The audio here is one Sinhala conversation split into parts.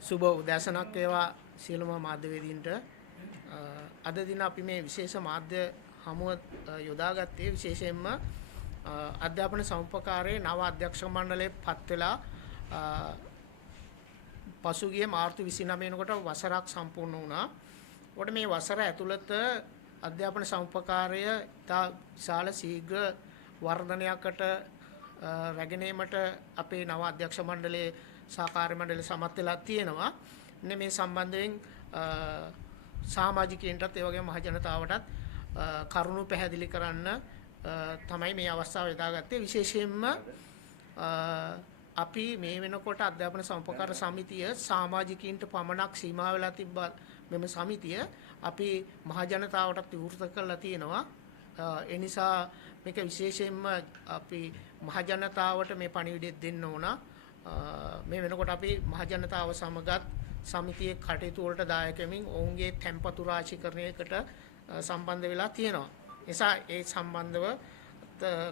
සුබ උදෑසනක් වේවා සියලුම මාධ්‍යවේදීන්ට. අද දින අපි මේ විශේෂ මාධ්‍ය හමුව යොදාගත්තේ විශේෂයෙන්ම අධ්‍යාපන සමුපකාරයේ නව අධ්‍යක්ෂ මණ්ඩලයේ පත් වෙලා පසුගිය මාර්තු 29 වෙනිකොට වසරක් සම්පූර්ණ වුණා. ඒකට මේ වසර ඇතුළත අධ්‍යාපන සමුපකාරය ඉතා විශාල ශීඝ්‍ර වර්ධනයකට රැගෙන ඒමට අපේ නව අධ්‍යක්ෂ මණ්ඩලයේ සහකාර්ය මණ්ඩලය සමත් වෙලා තියෙනවා. මේ සම්බන්ධයෙන් සමාජිකයන්ටත් ඒ වගේම මහ ජනතාවටත් කරුණු පැහැදිලි කරන්න තමයි මේ අවස්ථාව යොදාගත්තේ. විශේෂයෙන්ම අපි මේ වෙනකොට අධ්‍යාපන සමුපකාර සමිතිය සමාජිකයන්ට පමණක් සීමා වෙලා තිබ්බ මෙම සමිතිය අපි මහ ජනතාවටත් විවෘත කරලා තියෙනවා. ඒ නිසා මේක විශේෂයෙන්ම අපි මහ ජනතාවට මේ පණිවිඩය දෙන්න ඕන. මේ වෙනකොට අපි මහ ජනතාව සමගත් සමිතියේ කටයුතු වලට දායක වෙමින් ඔවුන්ගේ තැන්පතු රාශීකරණයකට සම්බන්ධ වෙලා තියෙනවා. නිසා ඒ සම්බන්ධව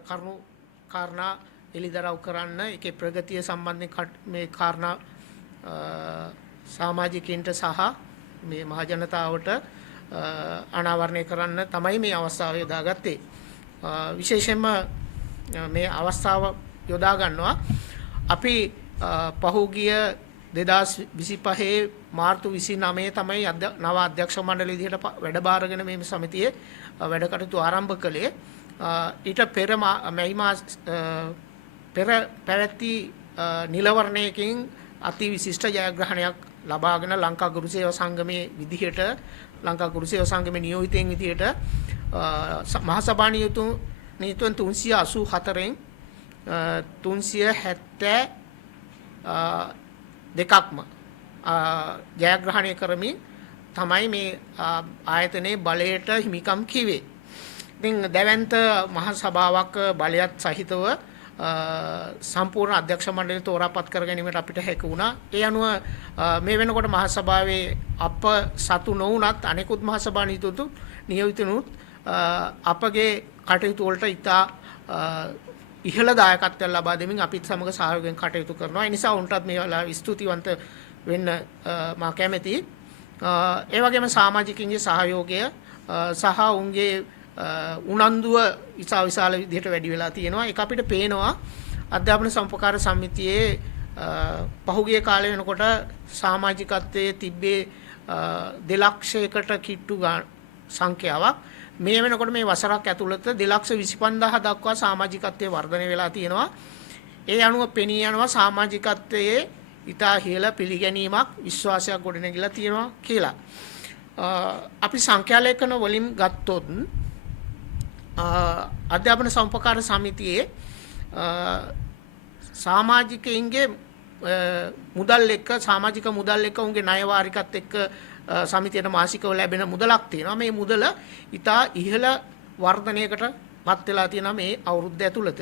කරුණු කාරණා එළිදරව් කරන්න ඒකේ ප්‍රගතිය සම්බන්ධයෙන් මේ කාරණා සමාජිකයින්ට සහ මේ මහ ජනතාවට අනාවරණය කරන්න තමයි මේ අවස්ථාව යොදාගත්තේ. විශේෂයෙන්ම මේ අවස්ථාව යොදා ගන්නවා අපි පහුගිය 2025 මාර්තු 29 තමයි නව අධ්‍යක්ෂ මණ්ඩල විදිහට වැඩ බාරගෙන මේ සමිතියේ වැඩ කටයුතු ආරම්භ කළේ. ඊට පෙර මැයි මාස පෙර පැවැති නිලවරණයකින් අති විශිෂ්ට ජයග්‍රහණයක් ලබාගෙන ලංකා ගුරු සේවා සංගමේ විදිහට ලංකා ගුරු සේවා සංගමේ නියෝජිතයින් විදිහට මහ සභා නියුතුන් 384න් 372ක්ම ජයග්‍රහණය කරමින් තමයි මේ ආයතනයේ බලයට හිමිකම් කිවේ. ඉතින් දැවැන්ත මහ සභාවක් බලයත් සහිතව සම්පූර්ණ අධ්‍යක්ෂ මණ්ඩලය තෝරාපත් කර ගැනීමට අපිට හැකි වුණා. ඒ අනුව මේ වෙනකොට මහ සභාවේ අප සතු නොවුනත් අනෙකුත් මහ සභා නියෝජිතුනුත් අපගේ කටයුතු වලට ඉතා ඉහළ දායකත්වයක් ලබා දෙමින් අපිත් සමග සහයෝගයෙන් කටයුතු කරනවා. ඒ නිසා උන්ටත් මේ වෙලාවේ ස්තුතිවන්ත වෙන්න මා කැමැතියි. ඒ වගේම සමාජිකින්ගේ සහයෝගය සහ උන්ගේ උනන්දුව විශාල විදිහට වැඩි වෙලා තියෙනවා. ඒක අපිට පේනවා අධ්‍යාපන සමුපකාර සමිතියේ පහුගිය කාලේ වෙනකොට සමාජිකත්වයේ තිබ්බේ 2 ලක්ෂයකට කිට්ටු සංඛ්‍යාවක්. මේ වෙනකොට මේ වසරක් ඇතුළත 2,25,000 දක්වා සමාජිකත්වයේ වර්ධනය වෙලා තියෙනවා. ඒ අනුව පෙනී යනවා සමාජිකත්වයේ ඉතා ඉහළ පිළිගැනීමක් විශ්වාසයක් ගොඩනැගිලා තියෙනවා කියලා. අපි සංඛ්‍යාලේඛන වලින් ගත්තොත් අධ්‍යාපන සමුපකාර සමිතියේ සමාජිකයින්ගේ මුදල් එක්ක සමාජික මුදල් එක්ක උන්ගේ ණය වාරිකත් එක්ක සමිතියට මාසිකව ලැබෙන මුදලක් තියෙනවා. මේ මුදල ඉතා ඉහළ වර්ධනයකට පත් වෙලා තියෙනවා මේ අවුරුද්ද ඇතුළත.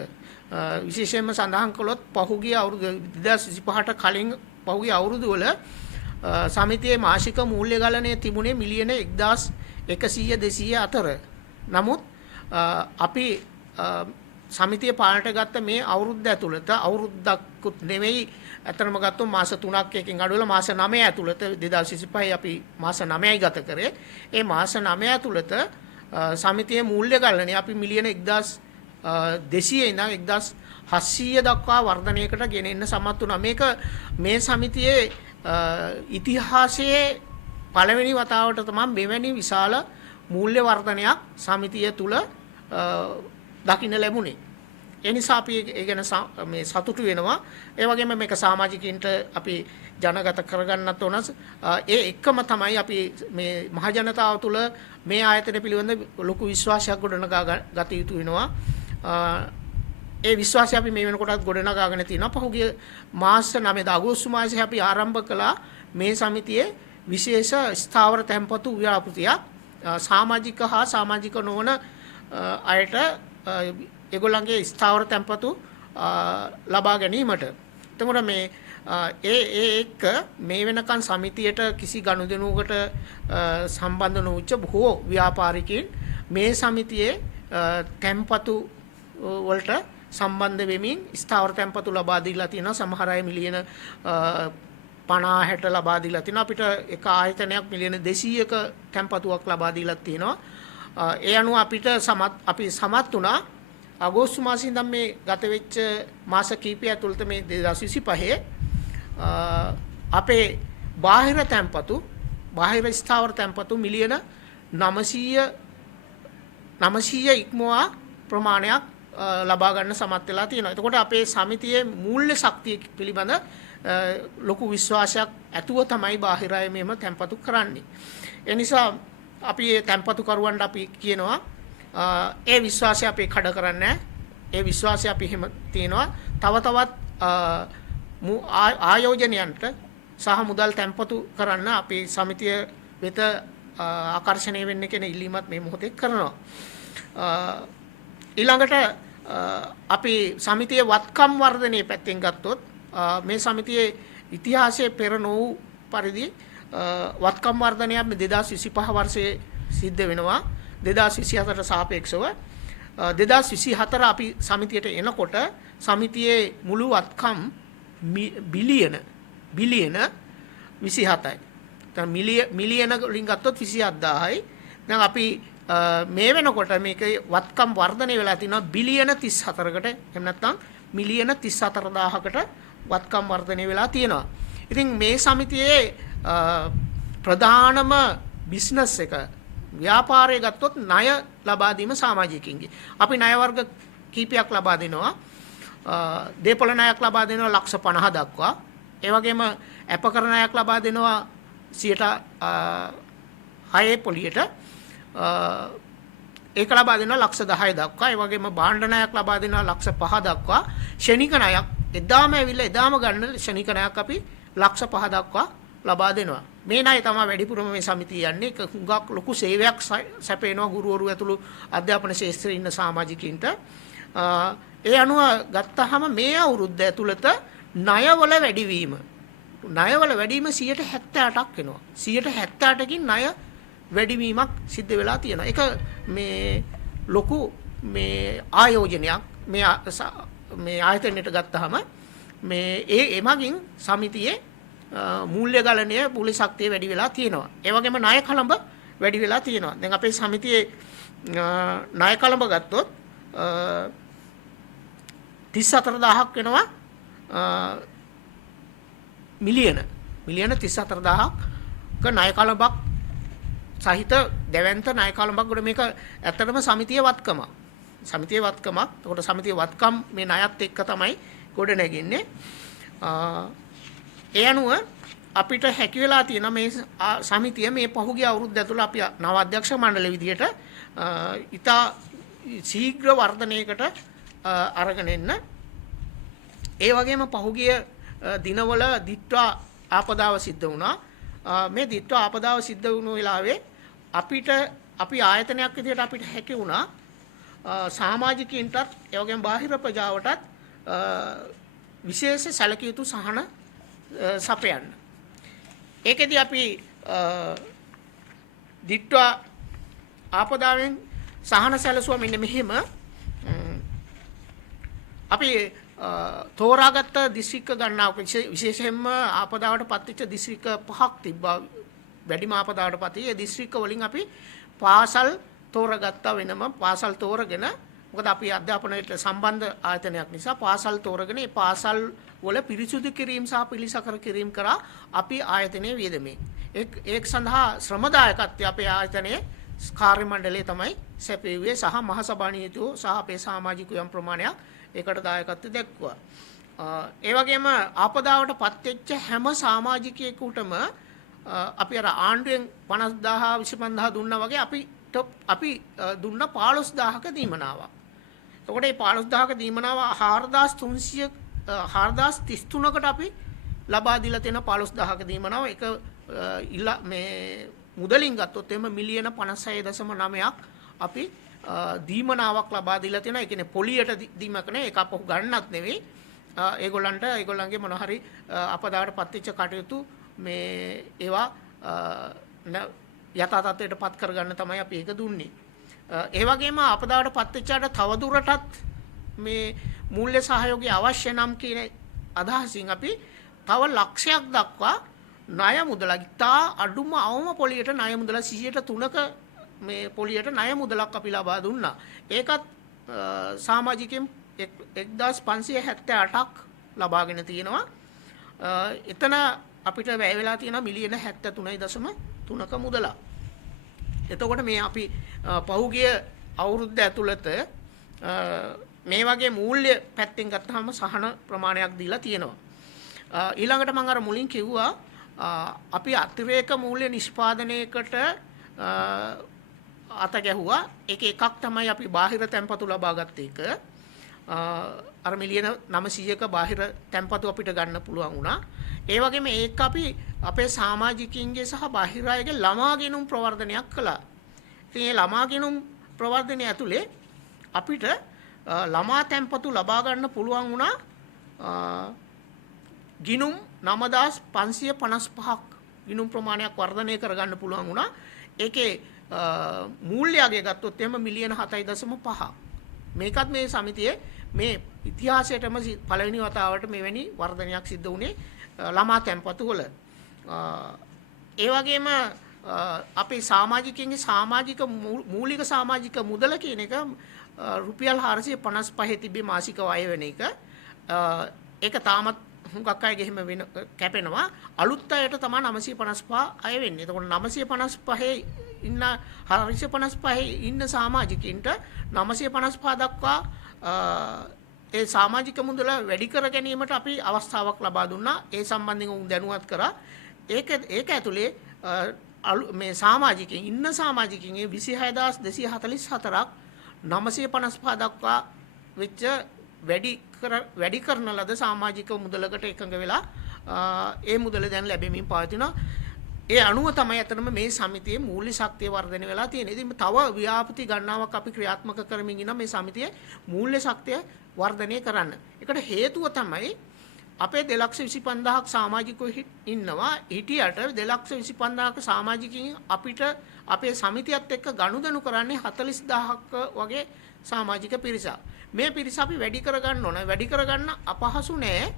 විශේෂයෙන්ම සඳහන් කළොත් පහුගිය අවුරුදු 2025ට කලින් පහුගිය අවුරුදු වල සමිතියේ මාසික මූල්‍ය ගලණය තිබුණේ මිලියන 1,100-200 අතර. නමුත් අපි සමිතිය පාලනයට ගත්ත මේ අවුරුද්ද ඇතුළත අවුරුද්දක්කුත් නෙවෙයි අතරම ගත්තොත් මාස 3ක් එකකින් අඩුවලා මාස 9 ඇතුළත 2025 අපි මාස 9යි ගත කරේ. ඒ මාස 9 ඇතුළත සමිතියේ මූල්‍ය ගලණය අපි මිලියන 1,200 ඉඳන් 1,700 දක්වා වර්ධනයකට ගෙනෙන්න සමත් වුණා. මේක මේ සමිතියේ ඉතිහාසයේ පළවෙනි වතාවට තමයි මෙවැනි විශාල මූල්‍ය වර්ධනයක් සමිතිය තුල දකින්න ලැබුණේ. ඒ නිසා අපි ඒ ගැන මේ සතුටු වෙනවා. ඒ වගේම මේක සමාජිකින්ට අපි ජනගත කරගන්නත් ඕන. ඒ එක්කම තමයි අපි මේ මහ ජනතාව තුළ මේ ආයතන පිළිබඳ ලොකු විශ්වාසයක් ගොඩනගා ගත යුතු වෙනවා. ඒ විශ්වාසය අපි මේ වෙනකොටත් ගොඩනගාගෙන තියෙනවා. පහුගිය මාස 9 අගෝස්තු මාසයේ අපි ආරම්භ කළා මේ සමිතියේ විශේෂ ස්ථාවර තැන්පතු ව්‍යාපෘතියක් සමාජික හා සමාජික නොවන අයට ඒගොල්ලන්ගේ ස්ථාවර තැන්පතු ලබා ගැනීමට. එතකොට මේ එක්ක මේ වෙනකන් සමිතියට කිසි ගනුදෙනුවකට සම්බන්ධ නොවුච්ච බොහෝ ව්‍යාපාරිකයින් මේ සමිතියේ තැන්පතු වලට සම්බන්ධ වෙමින් ස්ථාවර තැන්පතු ලබා දීලා තියෙනවා. සමහර අය මිලියන 50 60 ලබා දීලා තිනවා. අපිට එක ආයතනයක් මිලියන 200ක තැන්පතුවක් ලබා දීලා තියෙනවා. ඒ අනුව අපි සමත් වුණා අගෝස්තු මාසයේ ඉඳන් මේ ගත වෙච්ච මාස කිහිපය ඇතුළත මේ 2025 අපේ බාහිර තැන්පතු බාහිර ස්ථාවර තැන්පතු මිලියන 900 ඉක්මවා ප්‍රමාණයක් ලබා ගන්න සමත් වෙලා තියෙනවා. එතකොට අපේ සමිතියේ මූල්‍ය ශක්තිය පිළිබඳ ලොකු විශ්වාසයක් ඇතුව තමයි බාහිර අය මෙහෙම තැන්පතු කරන්නේ. ඒ නිසා අපි මේ තැන්පතු කරුවන්ට අපි කියනවා ඒ විශ්වාසය අපි කඩ කරන්නේ ඒ විශ්වාසය අපි හිම තියෙනවා. තව තවත් ආයෝජනයන්ට සහ මුදල් තැන්පතු කරන්න අපේ සමිතිය වෙත ආකර්ෂණය වෙන්න කියන ඉල්ලීමත් මේ මොහොතේ කරනවා. ඊළඟට අපි සමිතියේ වත්කම් වර්ධනයේ පැත්තෙන් ගත්තොත් මේ සමිතියේ ඉතිහාසයේ පෙර නොවු පරිදි වත්කම් වර්ධනයක් 2025 වර්ෂයේ සිද්ධ වෙනවා. 2024ට සාපේක්ෂව 2024 අපි සමිතියට එනකොට සමිතියේ මුළු වත්කම් බිලියන 27යි. දැන් මිලියන වලින් ගත්තොත් 27000යි. දැන් අපි මේ වෙනකොට මේකේ වත්කම් වර්ධනය වෙලා තිනවා බිලියන 34කට එහෙම නැත්නම් මිලියන 34000කට වත්කම් වර්ධනය වෙලා තියෙනවා. ඉතින් මේ සමිතියේ ප්‍රධානම බිස්නස් එක ව්‍යාපාරය ගත්තොත් ණය ලබා දීම සමාජිකින්ගේ. අපි ණය වර්ග කීපයක් ලබා දෙනවා. දේපොළ ණයක් ලබා දෙනවා ලක්ෂ 50 දක්වා. ඒ වගේම අපකරණ ණයක් ලබා දෙනවා 6 පොලියට. ඒක ලබා දෙනවා ලක්ෂ 10 දක්වා. ඒ වගේම භාණ්ඩ ණයක් ලබා දෙනවා ලක්ෂ 5 දක්වා. ශනික ණයක් එදාම ඇවිල්ලා එදාම ගන්න ශනික ණයක් අපි ලක්ෂ 5 දක්වා ලබා දෙනවා. මේ ණය තමයි වැඩිපුරම මේ සමිතිය යන්නේ. ඒක හුඟක් ලොකු සේවයක් සැපේනවා ගුරුවරු ඇතුළු අධ්‍යාපන ශාස්ත්‍රයේ ඉන්න සමාජිකින්ට. ඒ අනුව ගත්තාම මේ අවුරුද්ද ඇතුළත ණයවල වැඩිවීම 178ක් වෙනවා. 178කින් ණය වැඩිවීමක් සිද්ධ වෙලා තියෙනවා. ඒක මේ ලොකු මේ ආයෝජනයක් මේ ආයතනයට ගත්තාම මේ එමගින් සමිතියේ මූල්‍ය ගලණය මූල්‍ය ශක්තිය වැඩි වෙලා තියෙනවා. ඒ වගේම ණය කළඹ වැඩි වෙලා තියෙනවා. දැන් අපේ සමිතියේ ණය කළඹ ගත්තොත් 34000ක් වෙනවා මිලියන 34000ක ණය කළඹක් සහිත දැවැන්ත ණය කළඹක් ගොඩ මේක ඇත්තටම සමිතියේ වත්කමක්. එතකොට සමිතියේ වත්කම් මේ ණයත් එක්ක තමයි ගොඩ නැගෙන්නේ. ඒ අනුව අපිට හැකි වෙලා තියෙන මේ සමිතිය මේ පහුගිය අවුරුද්ද ඇතුළත අපි නව අධ්‍යක්ෂ මණ්ඩලය විදිහට ඉතා ශීඝ්‍ර වර්ධනයකට අරගෙන එන්න. ඒ වගේම පහුගිය දිනවල දිත්වා ආපදාව සිද්ධ වුණා. මේ දිත්වා ආපදාව සිද්ධ වුණු වෙලාවේ අපි ආයතනයක් විදිහට අපිට හැකි වුණා සමාජිකයින්ටත් ඒ වගේම බාහිර ප්‍රජාවටත් විශේෂ සැලකිය යුතු සහන සපයන්න. ඒකෙදි අපි දිත්වා ආපදාවෙන් සහන සැලසුවා මෙන්න මෙහෙම. අපි තෝරාගත්ත දිස්ත්‍රික්ක ගණනාවක් විශේෂයෙන්ම ආපදාවට පත්වෙච්ච දිස්ත්‍රික්ක 5ක් තිබ්බා. වැඩිම ආපදාවට පත් ඒ දිස්ත්‍රික්ක වලින් අපි පාසල් තෝරාගත්තා වෙනම පාසල් තෝරගෙන මොකද අපි අධ්‍යාපනයට සම්බන්ධ ආයතනයක් නිසා පාසල් තෝරගෙන ඒ පාසල් වල පිරිසුදු කිරීම සහ පිළිසකර කිරීම කරා අපි ආයතනයේ වියදමේ. ඒක සඳහා ශ්‍රමදායකත්වය අපේ ආයතනයේ කාර්ය මණ්ඩලය තමයි සැපයුවේ සහ මහ සභා නියුතුව සහ අපේ සමාජික යම් ප්‍රමාණයක් ඒකට දායකත්වය දැක්වුවා. ඒ වගේම ආපදාවට පත්වෙච්ච හැම සමාජිකයෙකුටම අපි අර ආණ්ඩුවෙන් 50000 25000 දුන්නා වගේ අපි දුන්න 15000ක දීමනාවක්. එතකොට මේ 15000ක දීමනාව 4033කට අපි ලබා දීලා තියෙන 15000ක දීමනාව එක මේ මුදලින් ගත්තොත් එම මිලියන 56.9ක් අපි දීමනාවක් ලබා දීලා තියෙනවා. ඒ කියන්නේ පොලියට දීමක නේ ඒක අපහු ගන්නත් නෙවෙයි. ඒගොල්ලන්ගේ මොන හරි අපදාවට පත්වෙච්ච කටයුතු මේ ඒවා යථා තත්ත්වයට පත් කරගන්න තමයි අපි ඒක දුන්නේ. ඒ වගේම අපදාවට පත්වෙච්චාට තවදුරටත් මේ මූල්‍ය සහයෝගය අවශ්‍ය නම් කියන අදහසින් අපි තව ලක්ෂයක් දක්වා ණය මුදලක් ඉතා අඩුම අවම පොලියට ණය මුදල 103ක මේ පොලියට ණය මුදලක් අපි ලබා දුන්නා. ඒකත් සමාජිකයන් 1578ක් ලබාගෙන තියෙනවා. එතන අපිට වැය වෙලා තියෙනවා මිලියන 73.3ක මුදලක්. එතකොට මේ අපි පහුගිය අවුරුද්ද ඇතුළත මේ වගේ මූල්‍ය පැත්තෙන් ගත්තාම සහන ප්‍රමාණයක් දීලා තියෙනවා. ඊළඟට මම අර මුලින් කිව්වා අපි අතිරේක මූල්‍ය නිෂ්පාදනයකට අත ගැහුවා. ඒක එකක් තමයි අපි බාහිර තැන්පතු ලබා ගත්ත එක. අර මිලියන 900ක බාහිර තැන්පතු අපිට ගන්න පුළුවන් වුණා. ඒ වගේම ඒක අපි අපේ සමාජිකින්ගේ සහ බාහිර අයගේ ළමා ගෙනුම් ප්‍රවර්ධනයක් කළා. ඉතින් මේ ළමා ගෙනුම් ප්‍රවර්ධනය ඇතුලේ අපිට ළමා තැන්පතු ලබා ගන්න පුළුවන් වුණා ගිණුම් 9555ක් ගිණුම් ප්‍රමාණයක් වර්ධනය කරගන්න පුළුවන් වුණා. ඒකේ මූල්‍යය ගත්තොත් එහෙම මිලියන 7.5. මේකත් මේ සමිතියේ මේ ඉතිහාසයේටම පළවෙනි වතාවට මෙවැනි වර්ධනයක් සිද්ධ වුණේ ළමා තැන්පතු වල. ඒ වගේම අපේ සමාජිකයන්ගේ සමාජික මූලික සමාජික මුදල කියන එක රුපියල් 455 තිබේ මාසික වය වෙන එක. ඒක තාමත් හුඟක් අයගේ එහෙම වෙන කැපෙනවා. අලුත් අයට තමයි 955 අය වෙන්නේ. එතකොට 955 ඉන්න 455 ඉන්න සමාජිකින්ට 955 දක්වා ඒ සමාජික මුදල වැඩි කර ගැනීමට අපි අවස්ථාවක් ලබා දුන්නා. ඒ සම්බන්ධයෙන් උන් දැනුවත් කරා. ඒක ඇතුලේ මේ සමාජිකයන් ඉන්න සමාජිකයන් 26244ක් 955 දක්වා වෙච්ච වැඩි කරන ලද සමාජික මුදලකට එකඟ වෙලා ඒ මුදල දැන් ලැබෙමින් පවතිනවා. ඒ අනුව තමයි අතනම මේ සමිතියේ මූල්‍ය ශක්තිය වර්ධනය වෙලා තියෙන්නේ. ඉතින් තව ව්‍යාපෘති ගණනාවක් අපි ක්‍රියාත්මක කරමින් ඉන්න මේ සමිතියේ මූල්‍ය ශක්තිය වර්ධනය කරන්න. ඒකට හේතුව තමයි අපේ 225000ක් සමාජිකයෝ ඉන්නවා. හිටියට 225000ක සමාජිකයින් අපිට අපේ සමිතියත් එක්ක ගනුදෙනු කරන්නේ 40000ක වගේ සමාජික පිරිසක්. මේ පිරිස අපි වැඩි කරගන්න ඕන. වැඩි කරගන්න අපහසු නෑ.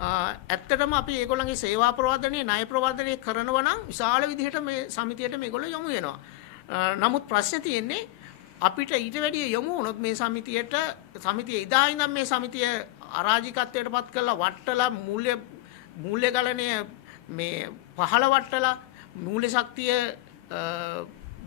ඇත්තටම අපි ඒගොල්ලන්ගේ සේවා ප්‍රවර්ධනයේ ණය ප්‍රවර්ධනය කරනවා නම් විශාල විදිහට මේ සමිතියට මේගොල්ලෝ යොමු වෙනවා. නමුත් ප්‍රශ්නේ තියෙන්නේ අපිට ඊට වැඩිය යොමු වුණොත් මේ සමිතිය ඉදා ඉඳන් මේ සමිතිය අරාජිකත්වයටපත් කරලා වට්ටලා මූල්‍ය ගලණය මේ පහළ වට්ටලා මූල්‍ය ශක්තිය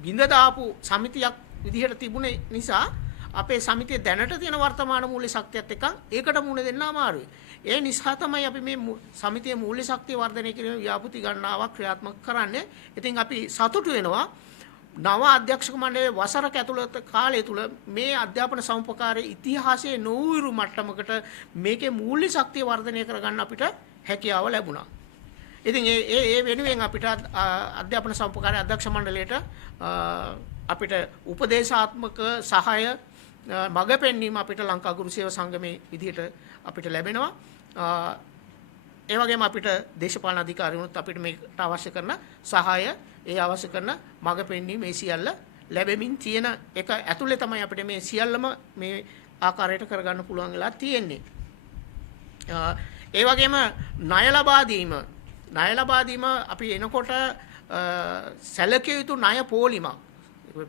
බිඳ දාපු සමිතියක් විදිහට තිබුණේ නිසා අපේ සමිතිය දැනට තියෙන වර්තමාන මූල්‍ය ශක්තියත් එක්ක ඒකට මුහුණ දෙන්න අමාරුයි. ඒ නිසා තමයි අපි මේ සමිතියේ මූල්‍ය ශක්තිය වර්ධනය කිරීම ව්‍යාපෘති ගණනාවක් ක්‍රියාත්මක කරන්නේ. ඉතින් අපි සතුටු වෙනවා නව අධ්‍යක්ෂක මණ්ඩලයේ වසරක ඇතුළත කාලය තුල මේ අධ්‍යාපන සමුපකාරයේ ඉතිහාසයේ නොවිරු මට්ටමකට මේකේ මූල්‍ය ශක්තිය වර්ධනය කරගන්න අපිට හැකියාව ලැබුණා. ඉතින් ඒ වෙනුවෙන් අපිට අධ්‍යාපන සමුපකාරයේ අධ්‍යක්ෂ මණ්ඩලයට අපිට උපදේශාත්මක සහාය මඟ පෙන්වීම අපිට ලංකා ගුරු සේවා සංගමේ විදිහට අපිට ලැබෙනවා. ඒ වගේම අපිට දේශපාලන අධිකාරියුත් අපිට මේකට අවශ්‍ය කරන සහාය ඒ අවශ්‍ය කරන මඟ පෙන්වීම මේ සියල්ල ලැබෙමින් තියෙන එක ඇතුලේ තමයි අපිට මේ සියල්ලම මේ ආකාරයට කරගන්න පුළුවන් වෙලා තියෙන්නේ. ඒ වගේම ණය ලබා දීම අපි එනකොට සැලකිය යුතු ණය පොලිමක්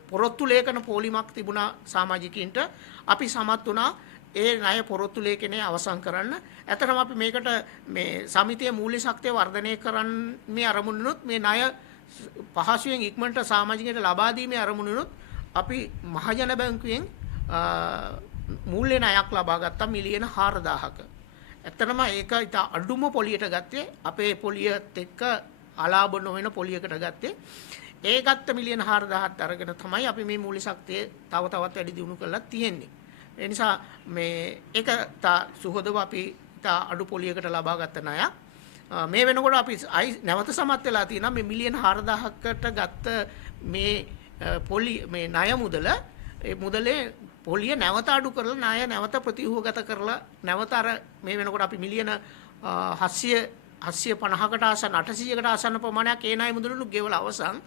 පොරොත්තු ලේඛන පොලිමක් තිබුණා සමාජිකින්ට. අපි සමත් වුණා ඒ ණය පොරොත්තු ලේඛනය අවසන් කරන්න. ඇත්තටම අපි මේකට මේ සමිතිය මූල්‍ය ශක්තිය වර්ධනය කරන්නේ අරමුණුනොත් මේ ණය පහසුවෙන් ඉක්මනට සමාජිකයට ලබා දීමේ අරමුණුනොත් අපි මහජන බැංකුවෙන් මූල්‍ය ණයක් ලබා ගත්තා මිලියන 4000ක. ඇත්තටම ඒක ඉත අඩුම පොලියට ගත්තේ අපේ පොලියත් එක්ක අලාභ නොවන පොලියකට ගත්තේ. ඒ ගත්ත මිලියන 4000ත් අරගෙන තමයි අපි මේ මූල්‍ය ශක්තිය තව තවත් වැඩි දියුණු කරලා තියෙන්නේ. ඒ නිසා මේ ඒක සුහදව අපි අඩු පොලියකට ලබා ගත්ත ණයක්. මේ වෙනකොට අපි නැවත සමත් වෙලා තියෙනවා මේ මිලියන 4000කට ගත්ත මේ මේ ණය මුදල ඒ මුදලේ පොලිය නැවත අඩු කරලා ණය නැවත ප්‍රතිව්‍යුහගත කරලා නැවත අර මේ වෙනකොට අපි මිලියන 750කට ආසන්න 800කට ආසන්න ප්‍රමාණයක් ඒ ණය මුදලු ගෙවලා අවසන්.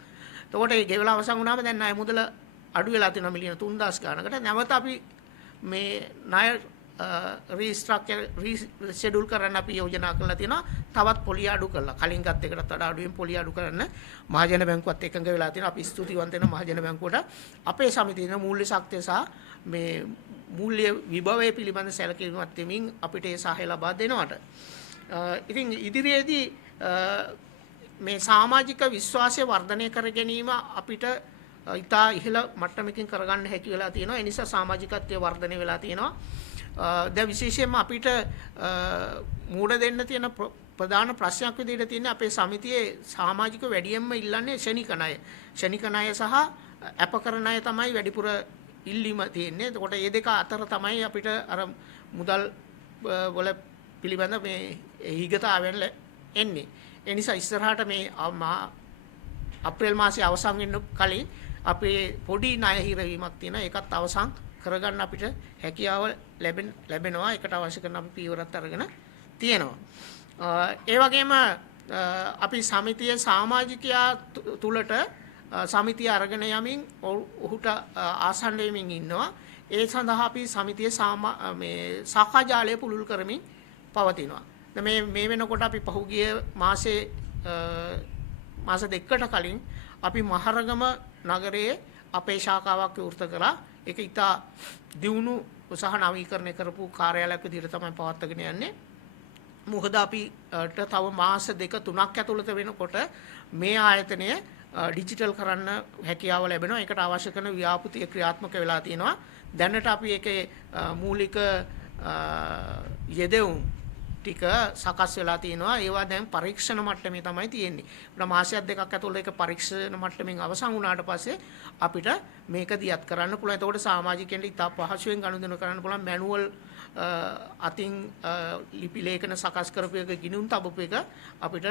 එතකොට ඒ ගෙවලා අවසන් වුණාම දැන් ණය මුදල අඩු වෙලා තියෙනවා මිලියන 3000 ගානකට. නැවත අපි මේ ණය රීෂෙඩියුල් කරන්න අපි යෝජනා කරලා තියෙනවා. තවත් පොලිය අඩු කරලා කලින් ගත් එකටත් වඩා අඩුවෙන් පොලිය අඩු කරන්න මහජන බැංකුවත් එකඟ වෙලා තියෙනවා. අපි ස්තුතිවන්ත වෙනවා මහජන බැංකුවට. අපේ සමිතියේ මූල්‍ය ශක්තිය සහ මේ මූල්‍ය විභවය පිළිබඳ සැලකිලිමත් වෙමින් අපිට ඒ සහාය ලබා දෙනවට. ඉතින් ඉදිරියේදී මේ සමාජික විශ්වාසය වර්ධනය කර ගැනීම අපිට ඉතා ඉහළ මට්ටමකින් කරගන්න හැකි වෙලා තියෙනවා. ඒ නිසා සමාජිකත්වය වර්ධනය වෙලා තියෙනවා. දැන් විශේෂයෙන්ම අපිට මූණ දෙන්න තියෙන ප්‍රධාන ප්‍රශ්නයක් විදිහට තියෙන අපේ සමිතියේ සමාජික වැඩියෙන්ම ඉල්ලන්නේ ශනික ණය. ශනික ණය සහ අපකරණ ණය තමයි වැඩිපුර ඉල්ලීම තියෙන්නේ. එතකොට මේ දෙක අතර තමයි අපිට අර මුදල් වල පිළිබඳ මේ හිගතාවයන් එන්නේ. ඒ නිසා ඉස්සරහට මේ අප්‍රේල් මාසයේ අවසන් වෙන්න කලින් අපේ පොඩි ණය හිරවීමක් තියෙනවා. ඒකත් අවසන් කරගන්න අපිට හැකියාව ලැබෙනවා. ඒකට අවශ්‍ය කරන අපි පීවරත් අරගෙන තියෙනවා. ඒ වගේම අපි සමිතියේ සමාජිකයා තුලට සමිතිය අරගෙන යමින් ඔහුට ආසන්න වෙමින් ඉන්නවා. ඒ සඳහා අපි සමිතියේ මේ සාකච්ඡාලය පුළුල් කරමින් පවතිනවා. මේ වෙනකොට අපි පහුගිය මාස දෙකකට කලින් අපි මහරගම නගරයේ අපේ ශාඛාවක් විවෘත කළා. ඒක ඉතා දියුණු සහ නවීකරණය කරපු කාර්යාලයක් විදිහට තමයි පවත්වාගෙන යන්නේ. මොකද අපිට තව මාස 2-3ක් ඇතුළත වෙනකොට මේ ආයතනය ඩිජිටල් කරන්න හැකියාව ලැබෙනවා. ඒකට අවශ්‍ය කරන ව්‍යාපෘතිය ක්‍රියාත්මක වෙලා තියෙනවා. දැනට අපි ඒකේ මූලික යෙදෙවුම් ටික සකස් වෙලා තියෙනවා. ඒවා දැන් පරීක්ෂණ මට්ටමේ තමයි තියෙන්නේ. අපිට මාසයක් දෙකක් ඇතුළත ඒක පරීක්ෂණ මට්ටමින් අවසන් වුණාට පස්සේ අපිට මේක දියත් කරන්න පුළුවන්. එතකොට සමාජිකයන්ට ඉතා පහසුවෙන් ගනුදෙනු කරන්න පුළුවන්. මැනුවල් අතින් ලිපි ලේඛන සකස් කරපු එක ගිණුම් තබපු එක අපිට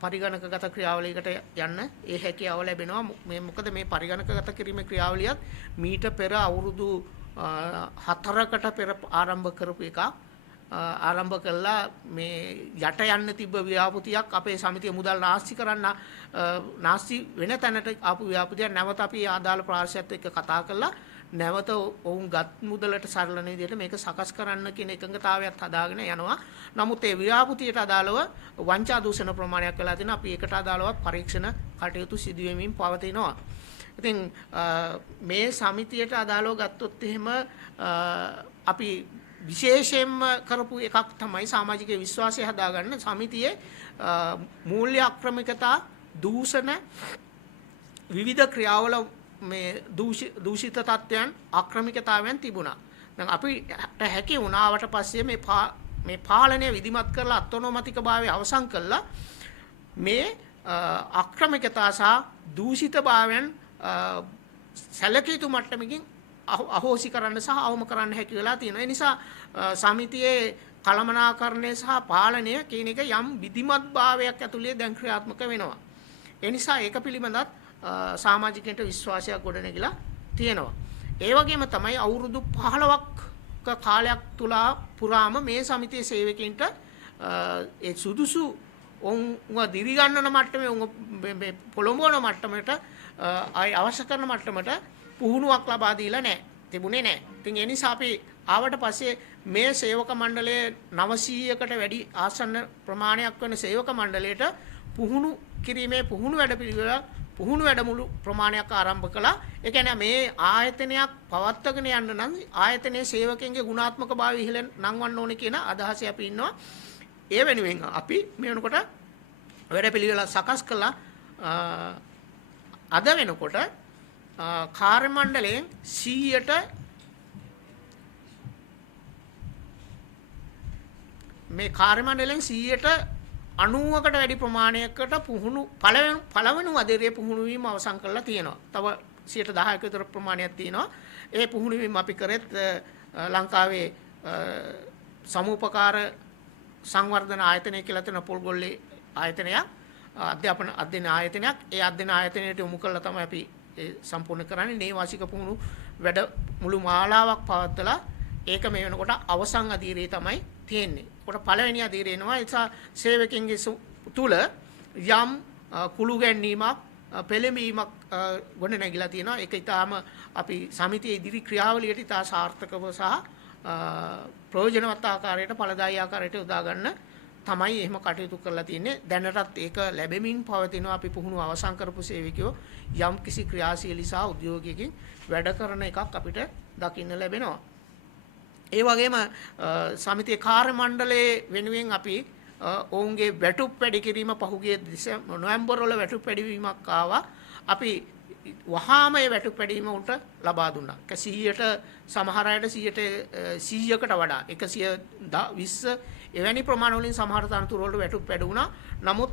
පරිගණකගත ක්‍රියාවලියකට යන්න ඒ හැකියාව ලැබෙනවා. මොකද මේ පරිගණකගත කිරීමේ ක්‍රියාවලියත් මීට පෙර අවුරුදු 4කට පෙර ආරම්භ කරපු එකක්. ආරම්භ කළා මේ යට යන්න තිබ්බ ව්‍යාපෘතියක් අපේ සමිතිය මුදල් නාස්ති කරන්න නාස්ති වෙන තැනට ආපු ව්‍යාපෘතියක් නැවත අපි ආදාළ ප්‍රාශයත් එක්ක කතා කළා. නැවත ඔවුන් ගත් මුදලට සරලන විදිහට මේක සකස් කරන්න කියන එකඟතාවයක් හදාගෙන යනවා. නමුත් ඒ ව්‍යාපෘතියට අදාළව වංචා දූෂණ ප්‍රමාණයක් වෙලා තිනවා. අපි ඒකට අදාළව පරීක්ෂණ කටයුතු සිදු වෙමින් පවතිනවා. ඉතින් මේ සමිතියට අදාළව ගත්තොත් එහෙම අපි විශේෂයෙන්ම කරපු එකක් තමයි සමාජික විශ්වාසය හදාගන්න සමිතියේ මූල්‍ය අක්‍රමිකතා දූෂණ විවිධ ක්‍රියාවල මේ දූෂිත තත්ත්වයන් අක්‍රමිකතාවයන් තිබුණා. දැන් අපිට හැකි වුණාට පස්සේ මේ පාලනය විධිමත් කරලා අටොනොමතික භාවය අවසන් කළා. මේ අක්‍රමිකතා සහ දූෂිත භාවයන් සැලකිය යුතු මට්ටමකින් අහෝසි කරන්න සහ අවම කරන්න හැකි වෙලා තියෙනවා. ඒ නිසා සමිතියේ කළමනාකරණය සහ පාලනය කියන එක යම් විධිමත් භාවයක් ඇතුළේ දැන් ක්‍රියාත්මක වෙනවා. ඒ නිසා ඒක පිළිබඳත් සමාජිකයන්ට විශ්වාසයක් ගොඩනැගිලා තියෙනවා. ඒ වගේම තමයි අවුරුදු 15ක කාලයක් පුරාම මේ සමිතියේ සේවකයන්ට ඒ සුදුසු ඔවුන්ව දිවි ගන්නන මට්ටමේ මේ පොළොඹවන මට්ටමට අවශ්‍ය කරන මට්ටමට පුහුණුවක් ලබා දීලා නැහැ. තිබුණේ නැහැ. ඉතින් ඒ නිසා අපි ආවට පස්සේ මේ සේවක මණ්ඩලයේ 900කට වැඩි ආසන්න ප්‍රමාණයක් වෙන සේවක මණ්ඩලයට පුහුණු කිරීමේ පුහුණු වැඩමුළු ප්‍රමාණයක් ආරම්භ කළා. ඒ කියන්නේ මේ ආයතනයක් පවත්වාගෙන යන්න නම් ආයතනයේ සේවකයන්ගේ ගුණාත්මක භාවය ඉහළ නංවන්න ඕනේ කියන අදහසයි අපි ඉන්නවා. ඒ වෙනුවෙන් අපි මේ වෙනකොට වැඩපිළිවෙල සකස් කළා. අද වෙනකොට කාර්ය මණ්ඩලයෙන් 100ට මේ කාර්ය මණ්ඩලයෙන් 100ට 90කට වැඩි ප්‍රමාණයකට පුහුණු පළවෙනි වදරේ පුහුණු වීම අවසන් කරලා තියෙනවා. තව 10% විතර ප්‍රමාණයක් තියෙනවා. ඒ පුහුණු වීම අපි කරෙත් ලංකාවේ සමූපකාර සංවර්ධන ආයතනය කියලා තියෙන පොල්ගොල්ලේ ආයතනයක් අධ්‍යයන ආයතනයක්. ඒ අධ්‍යයන ආයතනයට යොමු කරලා තමයි අපි සම්පූර්ණ කරන්නේ. නේවාසික පුහුණු වැඩ මුළු මාලාවක් පවත්වලා ඒක මේ වෙනකොට අවසන් අධීරේ තමයි තියෙන්නේ. කොට පළවෙනි අධීරේ එනවා. ඒ නිසා සේවකයන්ගේ තුල යම් කුළු ගැනීමක් පෙළඹීමක් ගොඩ නැගිලා තියෙනවා. ඒක ඊටාම අපි සමිතියේ ඉදිරි ක්‍රියාවලියට ඉතා සාර්ථකව සහ ප්‍රයෝජනවත් ආකාරයට ඵලදායී ආකාරයට යොදා ගන්න තමයි එහෙම කටයුතු කරලා තියෙන්නේ. දැනටත් ඒක ලැබෙමින් පවතිනවා. අපි පුහුණුව අවසන් කරපු සේවකයෝ යම් කිසි ක්‍රියාශීලී සහ උද්‍යෝගයකින් වැඩ කරන එකක් අපිට දකින්න ලැබෙනවා. ඒ වගේම සමිතියේ කාර්ය මණ්ඩලයේ වෙනුවෙන් අපි ඔවුන්ගේ වැටුප් වැඩි කිරීම පහුගිය නොවැම්බර් වල වැටුප් වැඩිවීමක් ආවා. අපි වහාම ඒ වැටුප් වැඩිවීම උන්ට ලබා දුන්නා. 100ට සමහර අයට 100කට වඩා 120 එවැනි ප්‍රමාණ වලින් සමහර තනතුරු වලට වැටුප් වැඩි වුණා. නමුත්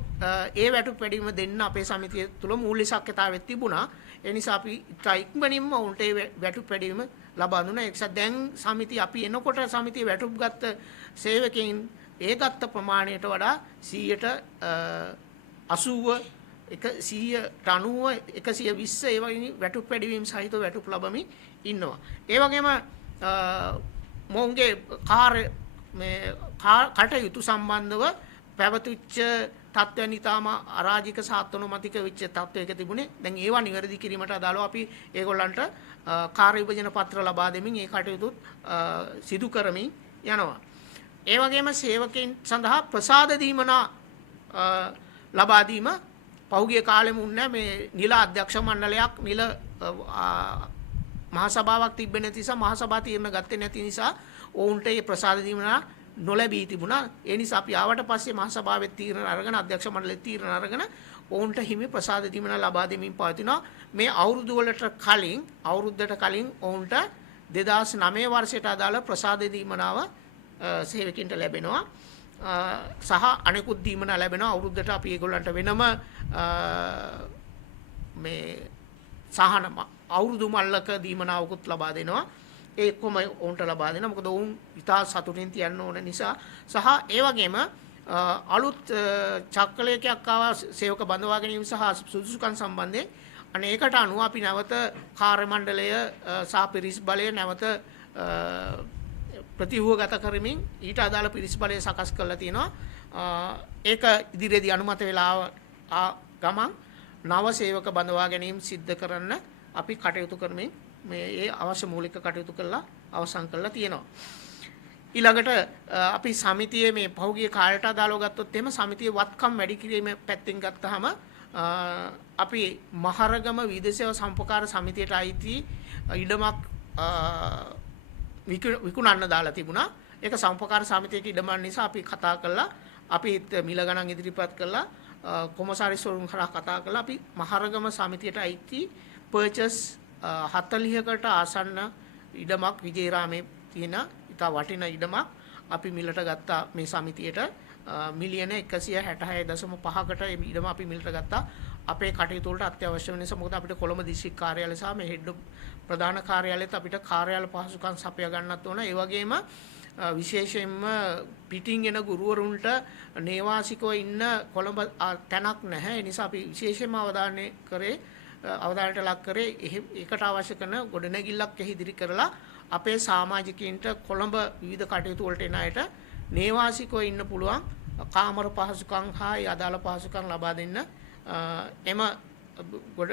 ඒ වැටුප් වැඩිවීම දෙන්න අපේ සමිතිය තුළ මූල්‍ය ශක්්‍යතාවයක් තිබුණා. ඒ නිසා අපි ඉක්මනින්ම උන්ට ඒ වැටුප් වැඩිවීම ලබා දුන්නා. ඒ නිසා දැන් සමිතිය අපි එනකොට සමිතිය වැටුප් ගත්ත සේවකයන් ඒ ගත්ත ප්‍රමාණයට වඩා 180 190 120 ඒ වගේ වැටුප් වැඩිවීම සහිත වැටුප් ලැබමින් ඉන්නවා. ඒ වගේම මොවුන්ගේ කටයුතු සම්බන්ධව පැවතිච්ච තත්ත්වයන් ඉතාම අරාජික සාත්වනෝමතික වෙච්ච තත්ත්වයක තිබුණේ. දැන් ඒවා නිවැරදි කිරීමට අදාළව අපි ඒගොල්ලන්ට කාර්ය විභජන පත්‍ර ලබා දෙමින් ඒ කටයුතු සිදු කරමින් යනවා. ඒ වගේම සේවකයන් සඳහා ප්‍රසාද දීමනා ලබා දීම පහුගිය කාලෙම උන්නේ මේ නිල අධ්‍යක්ෂ මණ්ඩලයක් නිල මහා සභාවක් තිබෙන්නේ නැති නිසා මහා සභාව තීරණ ගත්තේ නැති නිසා ඔවුන්ට මේ ප්‍රසාද දීමනා නොලැබී තිබුණා. ඒ නිසා අපි ආවට පස්සේ මහා සභාවේ තීරණ අරගෙන අධ්‍යක්ෂ මණ්ඩලයේ තීරණ අරගෙන ඔවුන්ට හිමි ප්‍රසාද දීමනා ලබා දෙමින් පවතිනවා. මේ අවුරුද්දට කලින් ඔවුන්ට 2009 වර්ෂයට අදාළ ප්‍රසාද දීමනාව සේවකින්ට ලැබෙනවා. සහ අනෙකුත් දීමනා ලැබෙනවා. අවුරුද්දට අපි ඒගොල්ලන්ට වෙනම මේ සහන අවුරුදු මල්ලක දීමනාවකුත් ලබා දෙනවා. ඒකම ඔවුන්ට ලබා දෙනවා. මොකද ඔවුන් ඉතා සතුටින් තියන්න ඕන නිසා. සහ ඒ වගේම අලුත් චක්‍රලේඛයක් ආවා සේවක බඳවා ගැනීම සහ සුදුසුකම් සම්බන්ධයෙන්. අනේ ඒකට අනුව අපි නැවත කාර්ය මණ්ඩලය සහ පිරිස් බලය නැවත ප්‍රතිව්‍යුහගත කරමින් ඊට අදාළ පිරිස් බලය සකස් කරලා තියෙනවා. ඒක ඉදිරියේදී අනුමත වෙලා ගමන් නව සේවක බඳවා ගැනීම සිද්ධ කරන්න අපි කටයුතු කරමින් මේ අවශ්‍ය මූලික කටයුතු කළා අවසන් කරලා තියෙනවා. ඊළඟට අපි සමිතියේ මේ පහුගිය කාලයට අදාළව ගත්තොත් එහෙම සමිතියේ වත්කම් වැඩි කිරීම පැත්තෙන් ගත්තාම අපි මහරගම විදේශ සම්පකාර සමිතියට අයිති ඉඩමක් විකුණන්න දාලා තිබුණා. ඒක සම්පකාර සමිතියක ඉඩමක් නිසා අපි කතා කළා. අපි මිල ගණන් ඉදිරිපත් කළා. කොමසාරිස්වරුන් කරා කතා කළා. අපි මහරගම සමිතියට අයිති පර්චස් 40කට ආසන්න ඉඩමක් විජේරාමේ තියෙන ඉතා වටින ඉඩමක් අපි මිලට ගත්තා. මේ සමිතියට මිලියන 166.5කට මේ ඉඩම අපි මිලට ගත්තා. අපේ කටයුතු වලට අත්‍යවශ්‍ය වෙන නිසා. මොකද අපිට කොළඹ දිස්ත්‍රික් කාර්යාලය සහ මේ හෙඩ් ප්‍රධාන කාර්යාලයත් අපිට කාර්යාල පහසුකම් සපයා ගන්නත් ඕන. ඒ වගේම විශේෂයෙන්ම පිටින් එන ගුරුවරුන්ට නේවාසිකව ඉන්න කොළඹ තැනක් නැහැ. ඒ නිසා අපි විශේෂයෙන්ම අවධානයට ලක් කරේ ඒකට අවශ්‍ය කරන ගොඩනැගිල්ලක් එහි ඉදිරි කරලා අපේ සමාජිකයින්ට කොළඹ විවිධ කටයුතු වලට එන අයට නේවාසිකව ඉන්න පුළුවන් කාමර පහසුකම් හා අදාළ පහසුකම් ලබා දෙන්න එම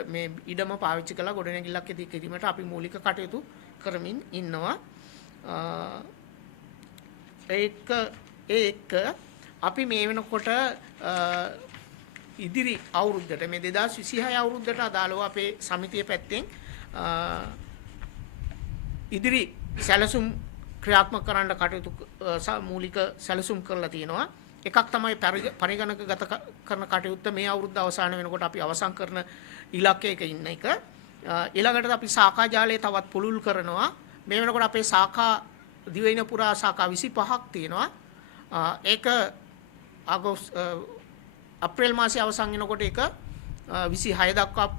මේ ඉඩම පාවිච්චි කරලා ගොඩනැගිල්ලක් ඉදිරි කිරීමට අපි මූලික කටයුතු කරමින් ඉන්නවා. ඒක අපි මේ වෙනකොට ඉදිරි අවුරුද්දට මේ 2026 අවුරුද්දට අදාළව අපේ සමිතිය පැත්තෙන් ඉදිරි සැලසුම් ක්‍රියාත්මක කරන්න කටයුතු මූලික සැලසුම් කරලා තියෙනවා. එකක් තමයි පරිගණකගත කරන කටයුත්ත මේ අවුරුද්ද අවසාන වෙනකොට අපි අවසන් කරන ඉලක්කයක ඉන්න එක. ඊළඟට අපි ශාඛා ජාලය තවත් පුළුල් කරනවා. මේ වෙනකොට අපේ ශාඛා දිවයින පුරා ශාඛා 25ක් තියෙනවා. ඒක අප්‍රේල් මාසයේ අවසන් වෙනකොට ඒක 26 දක්වා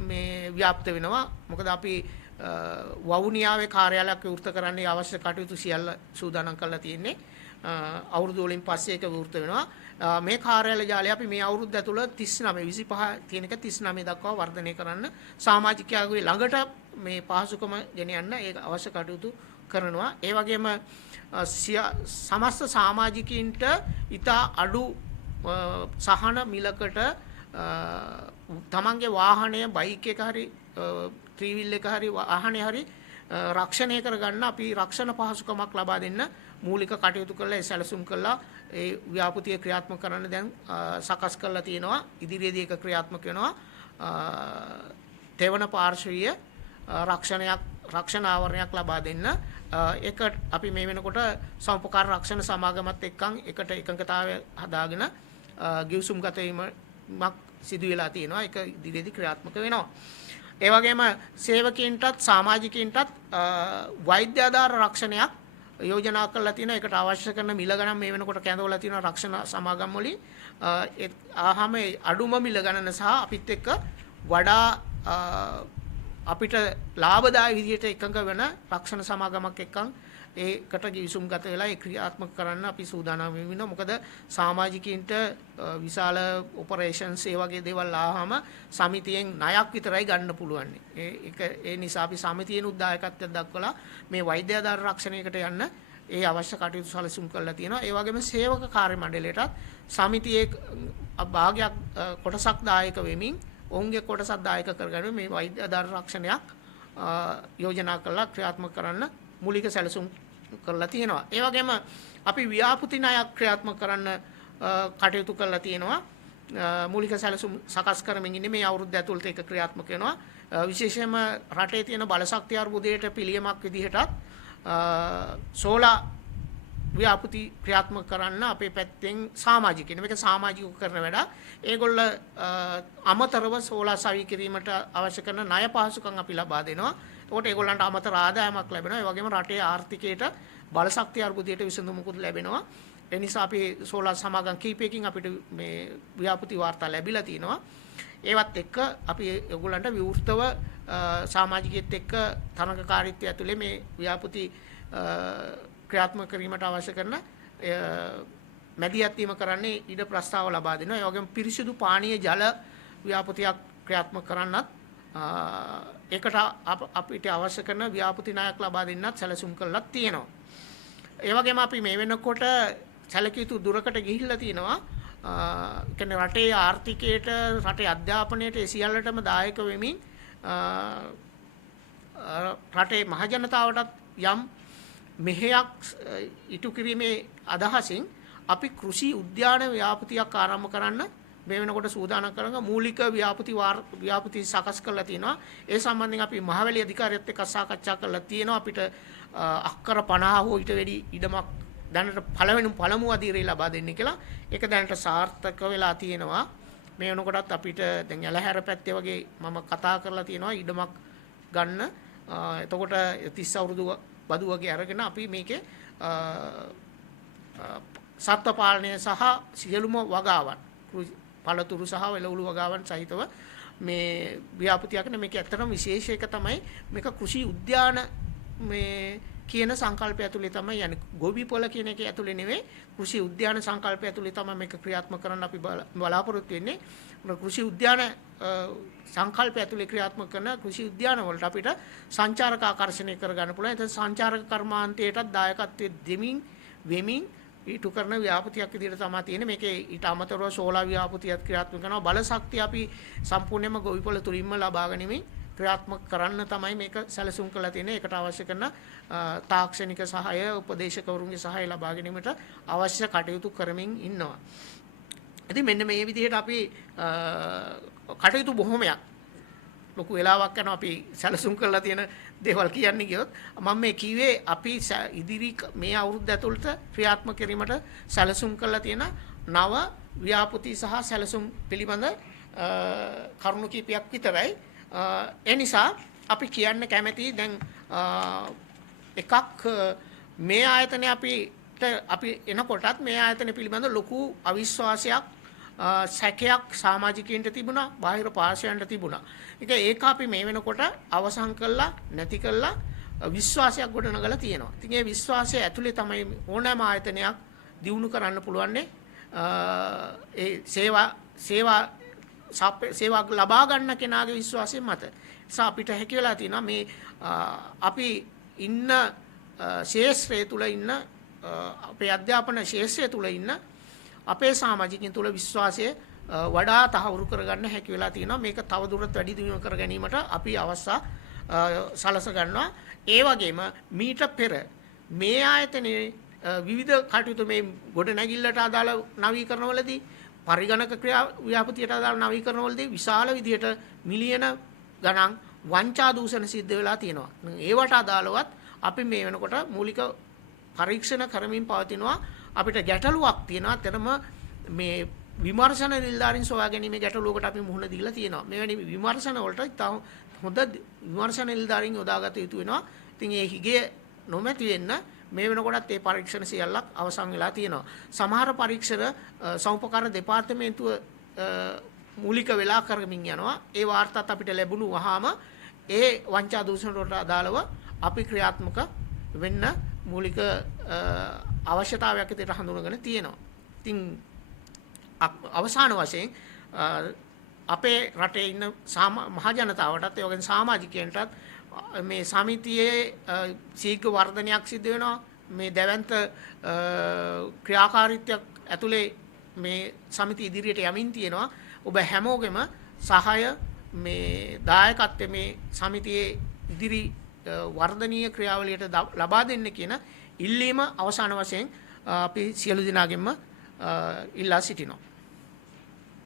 මේ ව්‍යාප්ත වෙනවා. මොකද අපි වවුනියාවේ කාර්යාලයක් විවෘත කරන්න අවශ්‍ය කටයුතු සියල්ල සූදානම් කරලා තියෙන්නේ. අවුරුදු වලින් පස්සේ ඒක විවෘත වෙනවා. මේ කාර්යාල ජාලය අපි මේ අවුරුද්ද ඇතුළත 39 25 තියෙන එක 39 දක්වා වර්ධනය කරන්න සමාජිකයාගේ ළඟට මේ පහසුකම ගෙන යන්න ඒ අවශ්‍ය කටයුතු කරනවා. ඒ වගේම සමස්ත සමාජිකයින්ට ඉතා අඩු සහන මිලකට තමන්ගේ වාහනය බයික් එක හරි ත්‍රීවිල් එක හරි වාහනේ හරි රක්ෂණය කරගන්න අපි රක්ෂණ පහසුකමක් ලබා දෙන්න මූලික කටයුතු කරලා ඒ සැලසුම් කළා ඒ ව්‍යාපෘතිය ක්‍රියාත්මක කරන්න දැන් සකස් කරලා තියෙනවා. ඉදිරියේදී ඒක ක්‍රියාත්මක වෙනවා. තෙවන පාර්ශවීය රක්ෂණ ආවරණයක් ලබා දෙන්න. ඒක අපි මේ වෙනකොට සමුපකාර රක්ෂණ සමාගමත් එක්කන් එකට එකඟතාවය හදාගෙන ගිවිසුම්ගත වීමක් සිදු වෙලා තියෙනවා. ඒක ඉදිරියේදී ක්‍රියාත්මක වෙනවා. ඒ වගේම සේවකයන්ටත් සමාජිකයන්ටත් වෛද්‍ය ආධාර රක්ෂණයක් යෝජනා කරලා තියෙනවා. ඒකට අවශ්‍ය කරන මිල ගණන් මේ වෙනකොට කැඳවලා තියෙනවා රක්ෂණ සමාගම් වලින්. ආහම අඩුම මිල ගණන සහ අපිත් එක්ක වඩා අපිට ලාභදායී විදිහට එකඟ වෙන රක්ෂණ සමාගමක් එක්කන් ඒකට ගිවිසුම්ගත වෙලා ඒ ක්‍රියාත්මක කරන්න අපි සූදානම් වෙනවා. මොකද සමාජිකයින්ට විශාල ඔපරේෂන්ස් ඒ වගේ දේවල් ආවම සමිතියෙන් ණයක් විතරයි ගන්න පුළුවන්. ඒ නිසා අපි සමිතියෙනුත් දායකත්වයක් දක්වලා මේ වෛද්‍ය ආධාර රක්ෂණයකට යන්න ඒ අවශ්‍ය කටයුතු සැලසුම් කරලා තියෙනවා. ඒ වගේම සේවක කාර්ය මණ්ඩලයටත් සමිතියේ භාගයක් කොටසක් දායක වෙමින් ඔවුන්ගේ කොටසක් දායක කරගෙන මේ වෛද්‍ය ආධාර රක්ෂණයක් යෝජනා කරලා ක්‍රියාත්මක කරන්න මූලික සැලසුම් කරලා තියෙනවා. ඒ වගේම අපි ව්‍යාපෘති ණයක් ක්‍රියාත්මක කරන්න කටයුතු කරලා තියෙනවා. මූලික සැලසුම් සකස් කරමින් ඉන්නේ මේ අවුරුද්ද ඇතුළත ඒක ක්‍රියාත්මක වෙනවා. විශේෂයෙන්ම රටේ තියෙන බලශක්ති අර්බුදයට පිළියමක් විදිහටත් සෝලා ව්‍යාපෘති ක්‍රියාත්මක කරන්න අපේ පැත්තෙන් සමාජිකයන් මේක සමාජිකව කරන වැඩ. ඒගොල්ල අමතරව සෝලා සවි කිරීමට අවශ්‍ය කරන ණය පහසුකම් අපි ලබා දෙනවා. ඒකට ඒගොල්ලන්ට අමතර ආදායමක් ලැබෙනවා. ඒ වගේම රටේ ආර්ථිකයට බලශක්ති අර්බුදයට විසඳුමකුත් ලැබෙනවා. ඒ නිසා අපි සෝලා සමාගම් කීපයකින් අපිට මේ ව්‍යාපෘති වාර්තා ලැබිලා තිනවා. ඒවත් එක්ක අපි ඒගොල්ලන්ට විවෘතව සමාජිකයෙක් එක්ක තරඟකාරීත්වය ඇතුලේ මේ ව්‍යාපෘති ක්‍රියාත්මක කිරීමට අවශ්‍ය කරන මැදිහත් වීම කරන්නේ ඊට ප්‍රස්තාව ලබා දෙනවා. ඒ වගේම පිරිසිදු පානීය ජල ව්‍යාපෘතියක් ක්‍රියාත්මක කරන්නත් ඒකට අපිට අවශ්‍ය කරන ව්‍යාපෘති ණයක් ලබා දෙන්නත් සැලසුම් කරලා තියෙනවා. ඒ වගේම අපි මේ වෙනකොට සැලකිය යුතු දුරකට ගිහිල්ලා තිනවා. කියන්නේ රටේ ආර්ථිකයට රටේ අධ්‍යාපනයට ඒ සියල්ලටම දායක වෙමින් රටේ මහජනතාවටත් යම් මෙහෙයක් ඉටු කිරීමේ අදහසින් අපි කෘෂි උද්‍යාන ව්‍යාපෘතියක් ආරම්භ කරන්න මේ වෙනකොට සූදානම් කරන මූලික ව්‍යාපෘති සකස් කරලා තිනවා. ඒ සම්බන්ධයෙන් අපි මහවැලි අධිකාරියත් එක්ක සාකච්ඡා කරලා තියෙනවා. අපිට අක්කර 50 හෝ ඊට වැඩි ඉඩමක් දැනට පළමු අධීරේ ලබා දෙන්න කියලා. ඒක දැනට සාර්ථක වෙලා තියෙනවා. මේ වෙනකොටත් අපිට දැන් යලහැර පැත්තේ වගේ මම කතා කරලා තියෙනවා ඉඩමක් ගන්න. එතකොට 30 අවුරුදු බදු වගේ අරගෙන අපි මේකේ සත්ත්ව පාලනය සහ සියලුම වගාවන් පළතුරු සහ එළවලු වගාවන් සහිතව මේ ව්‍යාපෘතියක් නේ. මේක ඇත්තටම විශේෂ එක තමයි මේක කෘෂි උද්‍යාන මේ කියන සංකල්පය ඇතුලේ තමයි යන්නේ. ගොවිපොළ කියන එක ඇතුලේ නෙවෙයි කෘෂි උද්‍යාන සංකල්පය ඇතුලේ තමයි මේක ක්‍රියාත්මක කරන්න අපි බලාපොරොත්තු වෙන්නේ. කෘෂි උද්‍යාන සංකල්පය ඇතුලේ ක්‍රියාත්මක කරන කෘෂි උද්‍යාන වලට අපිට සංචාරක ආකර්ෂණය කරගන්න පුළුවන්. ඒත් සංචාරක කර්මාන්තයටත් දායකත්වයේ දෙමින් වෙමින් ඊටු කරන ව්‍යාපෘතියක් විදිහට තමයි තියෙන්නේ. මේකේ ඊට අමතරව සෝලා ව්‍යාපෘතියක් ක්‍රියාත්මක කරනවා. බල ශක්තිය අපි සම්පූර්ණයෙන්ම ගොවිපොළ තුලින්ම ලබා ගැනීමෙන් ක්‍රියාත්මක කරන්න තමයි මේක සැලසුම් කරලා තියෙන්නේ. ඒකට අවශ්‍ය කරන තාක්ෂණික සහාය, උපදේශකවරුන්ගේ සහාය ලබා ගැනීමට අවශ්‍ය කටයුතු කරමින් ඉන්නවා. ඉතින් මෙන්න මේ විදිහට අපි කටයුතු බොහොමයක් ලොකු වෙලාවක් යනවා අපි සැලසුම් කරලා තියෙන දේවල් කියන්නේ කියොත් මම මේ කිව්වේ අපි ඉදිරි මේ අවුරුද්ද ඇතුළත ක්‍රියාත්මක කිරීමට සැලසුම් කරලා තියෙන නව ව්‍යාපෘති සහ සැලසුම් පිළිබඳ කරුණු කීපයක් විතරයි. ඒ නිසා අපි කියන්න කැමති දැන් එකක් මේ ආයතනයේ අපි එනකොටත් මේ ආයතන පිළිබඳ ලොකු අවිශ්වාසයක් සැකයක් සමාජිකයින්ට තිබුණා, බාහිර පාර්ශවයන්ට තිබුණා. ඒක අපි මේ වෙනකොට අවසන් කළා, නැති කළා විශ්වාසයක් ගොඩනගලා තියෙනවා. ඉතින් ඒ විශ්වාසය ඇතුලේ තමයි ඕනෑම ආයතනයක් දියුණු කරන්න පුළුවන්නේ. ඒ සේවා ලබා ගන්න කෙනාගේ විශ්වාසය මත. නිසා අපිට හැකි වෙලා තියෙනවා මේ අපි ඉන්න ශාස්ත්‍රය තුල ඉන්න අපේ අධ්‍යාපන ශාස්ත්‍රය තුල ඉන්න අපේ සමාජිකින් තුල විශ්වාසය වඩා තහවුරු කරගන්න හැකි වෙලා තියෙනවා. මේක තවදුරටත් වැඩි දියුණු කර ගැනීමට අපි අවස්ථා සලස ගන්නවා. ඒ වගේම මීට පෙර මේ ආයතනයේ විවිධ කටයුතු මේ ගොඩනැගිල්ලට අදාළ නවීකරණවලදී පරිගණක ක්‍රියා ව්‍යාපෘතියට අදාළ නවීකරණවලදී විශාල විදියට මිලියන ගණන් වංචා දූෂණ සිද්ධ වෙලා තියෙනවා. ඒවට අදාළවත් අපි මේ වෙනකොට මූලික පරීක්ෂණ කරමින් පවතිනවා. අපිට ගැටලුවක් තියෙනවා. එතරම් මේ විමර්ශන නිලධාරීන් සොයා ගැනීමේ ගැටලුවකට අපි මුහුණ දීලා තියෙනවා. මෙවැනි විමර්ශන වලට තව හොඳ විමර්ශන නිලධාරීන් යොදාගත යුතු වෙනවා. ඉතින් ඒ හිගේ නොමැති වෙන්න මේ වෙනකොටත් ඒ පරීක්ෂණ සියල්ලක් අවසන් වෙලා තියෙනවා. සමහර පරීක්ෂණ සෞපකාර දෙපාර්තමේන්තුව මූලික වෙලා කරමින් යනවා. ඒ වාර්තාත් අපිට ලැබුණු වහාම ඒ වංචා දූෂණ වලට අදාළව අපි ක්‍රියාත්මක වෙන්න මූලික අවශ්‍යතාවයක් විදිහට හඳුනගෙන තියෙනවා. ඉතින් අවසාන වශයෙන් අපේ රටේ ඉන්න මහ ජනතාවටත් ඒ වගේම සමාජිකයන්ටත් මේ සමිතියේ ශීඝ්‍ර වර්ධනයක් සිදු වෙනවා. මේ දැවැන්ත ක්‍රියාකාරීත්වයක් ඇතුලේ මේ සමිතිය ඉදිරියට යමින් තියෙනවා. ඔබ හැමෝගෙම සහාය මේ දායකත්වයේ මේ සමිතියේ ඉදිරි වර්ධනීය ක්‍රියාවලියට ලබා දෙන්න කියන ඉල්ලීම අවසාන වශයෙන් අපි සියලු දෙනාගෙන්ම ඉල්ලා සිටිනවා.